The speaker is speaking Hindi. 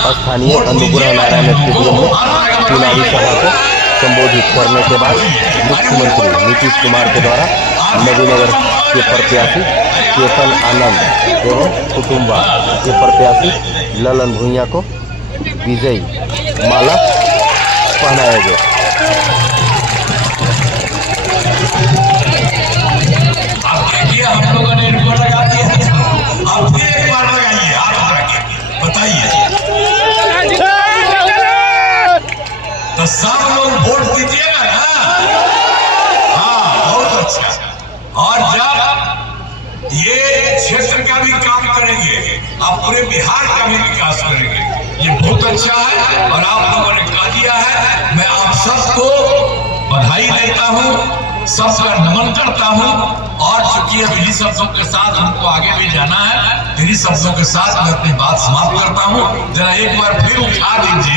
स्थानीय अनुग्रह नारायण स्टेडियम में चुनावी सभा को संबोधित करने के बाद मुख्यमंत्री नीतीश कुमार के द्वारा नवीनगर के प्रत्याशी केतन आनंद एवं कुटुंबा के प्रत्याशी ललन भुइयां को विजयी माला पहनाया गया। हम लोगों ने इनको लगा दिया, अब फिर एक बार लगाइए, आप बताइए। तो सब लोग वोट दीजिएगा ना? हाँ, बहुत अच्छा। और जब ये क्षेत्र का भी काम करेंगे, आप पूरे बिहार का भी विकास करेंगे, ये बहुत अच्छा है। और आप लोगों ने कहा दिया है, मैं आप सबको बधाई देता हूँ, सबका नमन करता हूँ। और चूंकि अब इन्हीं शब्दों के साथ हमको आगे भी जाना है, इन्हीं शब्दों के साथ मैं अपनी बात समाप्त करता हूँ। जरा एक बार फिर उठा दीजिए।